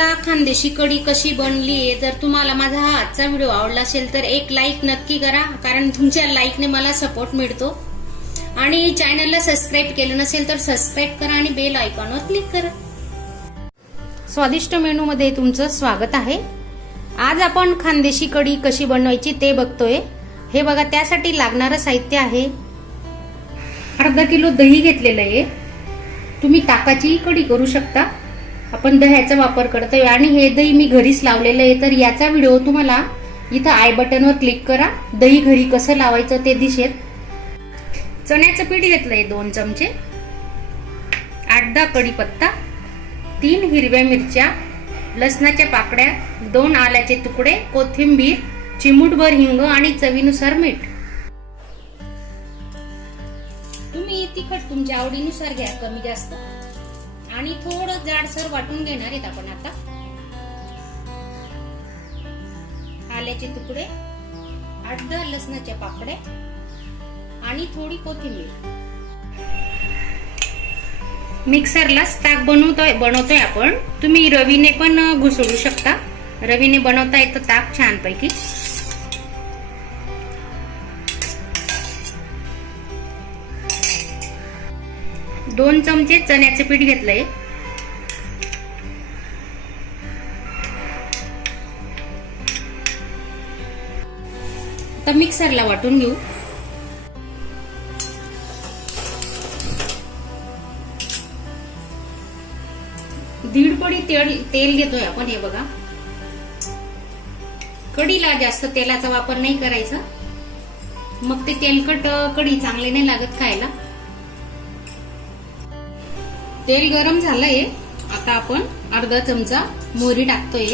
आता खानदेशी कढी कशी बनली आहे जर तुम्हाला माझा हा आजचा व्हिडिओ आवडला असेल तर एक लाईक नक्की करा कारण तुमच्या लाईकने मला सपोर्ट मिळतो आणि चॅनलला सबस्क्राईब केलं नसेल तर सबस्क्राईब करा आणि बेल आयकॉनवर क्लिक करा स्वादिष्ट मेनूमध्ये तुमचं स्वागत आहे आज आपण खानदेशी कढी कशी बनवायची ते बघतोय हे बघा त्यासाठी लागणारं साहित्य आहे अर्धा किलो दही घेतलेलं आहे तुम्ही ताकाची कढी करू शकता आपण दह्याचा वापर करतोय आणि हे दही मी घरीच लावलेलं आहे तर याचा व्हिडिओ तुम्हाला इथं आय बटनवर क्लिक करा दही घरी कसं लावायचं ते दिसेल चण्याचं पीठ घेतलंय दोन चमचे आठ दहा कढीपत्ता तीन हिरव्या मिरच्या लसणाच्या पाकड्या दोन आल्याचे तुकडे कोथिंबीर चिमूटभर हिंग आणि चवीनुसार मीठ तुम्ही तिखट तुमच्या आवडीनुसार घ्या कमी जास्त आणि थोडं जाडसर वाटून घेणार आहेत आपण आता आल्याचे तुकडे आठ दहा लसणाच्या आणि थोडी कोथिंबीर मिक्सरला ताक बनवतोय बनवतोय आपण तुम्ही रवीने पण घुसळू शकता रवीने बनवता येतं ताक छानपैकी दोन चमचे चण्याचे पीठ घेतलंय आता मिक्सरला वाटून घेऊ दीड पडी तेल तेल घेतोय आपण हे बघा कढीला जास्त तेलाचा वापर नाही करायचा मग ते तेलकट कढी चांगले नाही लागत खायला तेल गरम झालंय आता आपण अर्धा चमचा मोहरी टाकतोय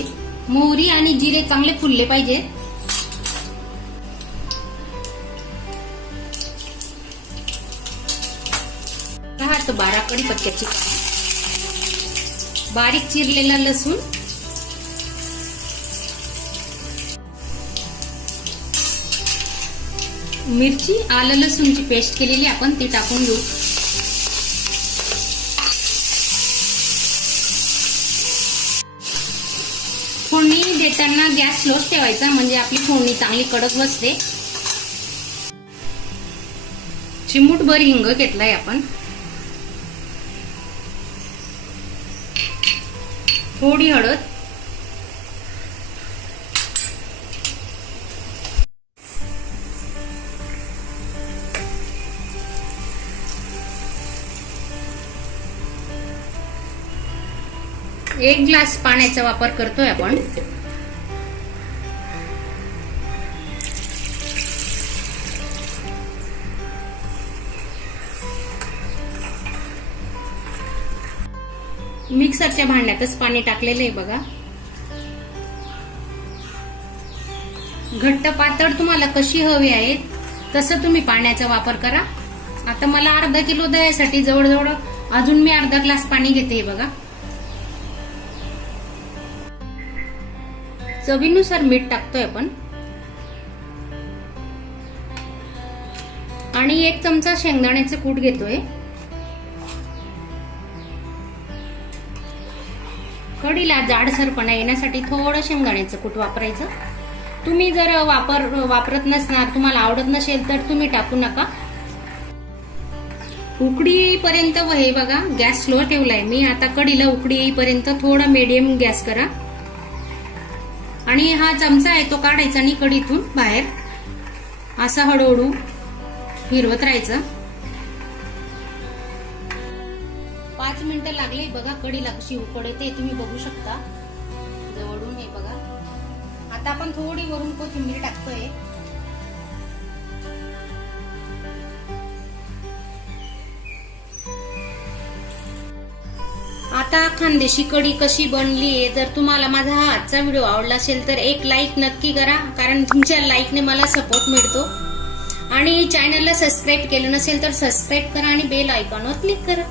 मोहरी आणि जिरे चांगले फुलले पाहिजे बारा कडी पत्त्याची बारीक चिरलेला लसूण मिरची आलं लसूणची पेस्ट केलेली आपण ती टाकून घेऊ त्यांना गॅस स्लोच ठेवायचा म्हणजे आपली फोडणी चांगली कडक बसते चिमूटभर हिंग घेतलाय आपण थोडी हळद एक ग्लास पाण्याचा वापर करतोय आपण मिक्सरच्या भांड्यातच पाणी टाकलेलं आहे बघा घट्ट पातळ तुम्हाला कशी हवी आहे तसं तुम्ही पाण्याचा वापर करा आता मला अर्धा किलो दह्यासाठी जवळजवळ अजून मी अर्धा ग्लास पाणी घेते बघा चवीनुसार मीठ टाकतोय आपण आणि एक चमचा शेंगदाण्याचे कूट घेतोय कढीला जाडसरपणा येण्यासाठी थोडं शेंगदाण्याचं कूट वापरायचं तुम्ही जर वापर वापरत नसणार तुम्हाला आवडत नसेल तर तुम्ही टाकू नका उकडी येईपर्यंत हे बघा गॅस स्लो ठेवलाय मी आता कढीला येईपर्यंत थोडा मीडियम गॅस करा आणि हा चमचा आहे तो काढायचा आणि कढीतून बाहेर असा हळूहळू फिरवत राहायचं पाच मिनिटं लागले बघा कडीला कशी उकडते तुम्ही बघू शकता जवळून हे बघा आता आपण थोडी वरून कोथिंबीर टाकतोय आता खानदेशी कडी कशी बनली आहे जर तुम्हाला माझा हा आजचा व्हिडिओ आवडला असेल तर एक लाईक नक्की करा कारण तुमच्या लाईकने मला सपोर्ट मिळतो आणि चॅनलला सबस्क्राईब केलं नसेल तर सबस्क्राईब करा आणि बेल आयकॉनवर क्लिक करा